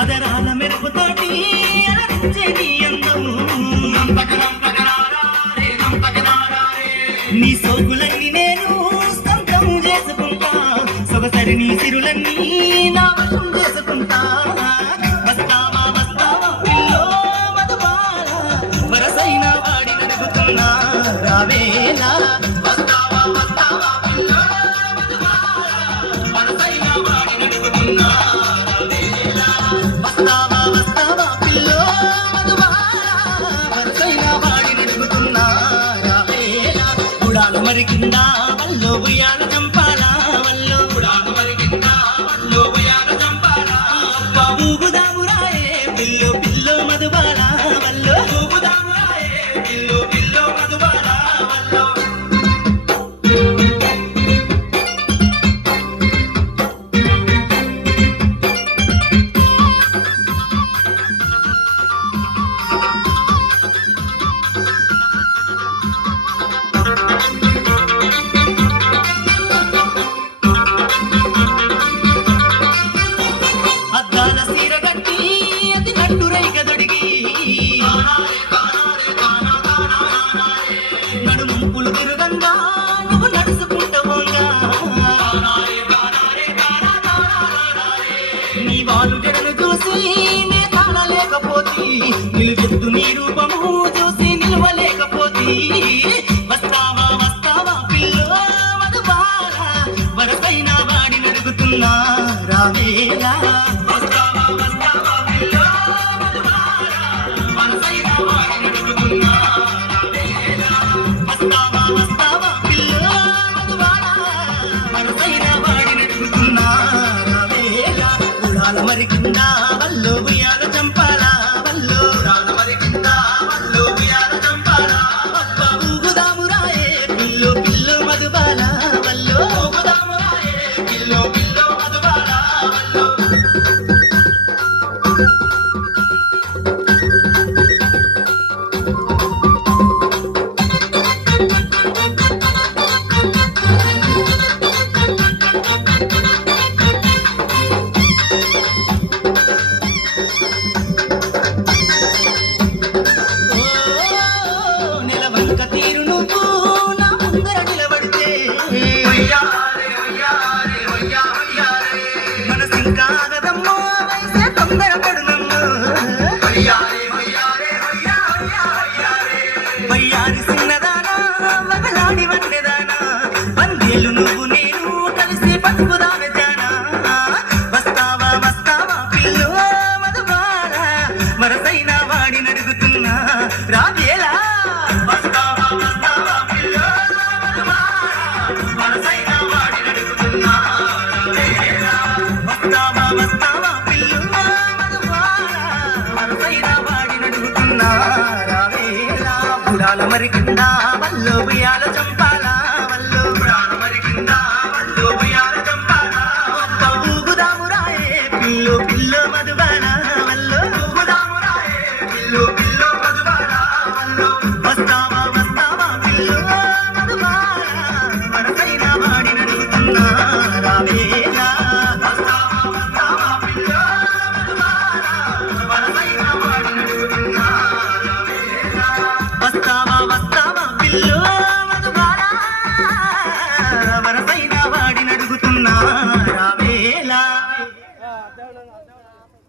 అదరాల మెరుపుతోటి అలరించే అందము నీ సోకులన్నీ నేను సొంతం చేసుకుంటా సొగసరి నీ సిరులన్నీ నా వశం చేసుకుంటా వస్తావా వస్తావా పిల్లో మధుబాల వరసైన వాడి నడుగుతున్నా రావేలా వస్తావా వస్తావా పిల్లో మధుబాల వరసైన వాడి నడుగుతున్నా వస్తావా వస్తావా పిల్లో మధుబాల వరసైన వాడి నడుగుతున్నా రావేలా గుడాలు మరిగిందా వల్లో ఉయ్యాల చంపాలా వల్లో గుడాలు మరిగిందా వల్లో ఉయ్యాల చంపాలా ఊగుదామురాయే పిల్లో పిల్లో మధుబాల వల్లో ఊగుదామురాయే పిల్లో పిల్లో మధుబాల వల్లో అద్దాల సీర కట్టి అది నట్టురై కదొడిగి నడుముంపులు తిరుగంగా నువ్వు నడుచుకుంటూ పోగా నీ వాళ్ళు జడను చూసి నే తాళలేకపోతే నిలువెత్తు నీ రూపము చూసి నిలవలేకపోతే వస్తావా వస్తావా పిల్లో మధుబాల వరసైన వాడి నడుగుతున్నా రావేలా వస్తావా వస్తావా పిల్లో మధుబాల వరసైన వాడి నడుగుతున్నా రావేలా వస్తావా వస్తావా పిల్లో మధుబాల వరసైన వాడి నడుగుతున్నా రావేలా గుడాల మరిగిందా వల్లో ఉయ్యాల చంపాలా వల్లో గుడాల మరిగిందా వల్లో ఉయ్యాల చంపాలా ఊగుదామురాయే పిల్లో పిల్లో మధుబాల వల్లో ఊగుదామురాయే పిల్లో పిల్లో మధుబాల వల్లో నెలవంక తీరు నువ్వు నా ముందర నిలబడితే మనసింకా ఆగదమ్మో వయసే తొందరపడునమ్మో వయ్యారి చిన్నదానా వగలాడి వండెదానా వందేళ్ళు నువ్వు నేను కలిసి బతుకుదాన జానా వస్తావా వస్తావా పిల్లో మధుబాల వరసైన వాడి నడుగుతున్నా రావేలా వస్తావా వస్తావా పిల్లో మధుబాల వరసైన వాడి నడుగుతున్నా రావేలా వస్తావా వస్తావా పిల్లో మధుబాల వరసైన వాడి నడుగుతున్నా రావేలా గుడాల మరిగిందా వల్లో ఉయ్యాల చంపాలా వల్లో గుడాల మరిగిందా వల్లో ఉయ్యాల చంపాలా ఊగుదామురాయే పిల్లో పిల్లో మధుబాల వల్లో ఊగుదామురాయే పిల్లో పిల్లో మధుబాల వల్లో వస్తావా వస్తావా పిల్లో మధుబాల వరసైన వాడి నడుగుతున్నా రావేలా వస్తావా వస్తావా పిల్లో మధుబాల వరసైన వాడి నడుగుతున్నా రావేలా వస్తావా వస్తావా పిల్లో మధుబాల వరసైన వాడి నడుగుతున్నా రావేలా అన్న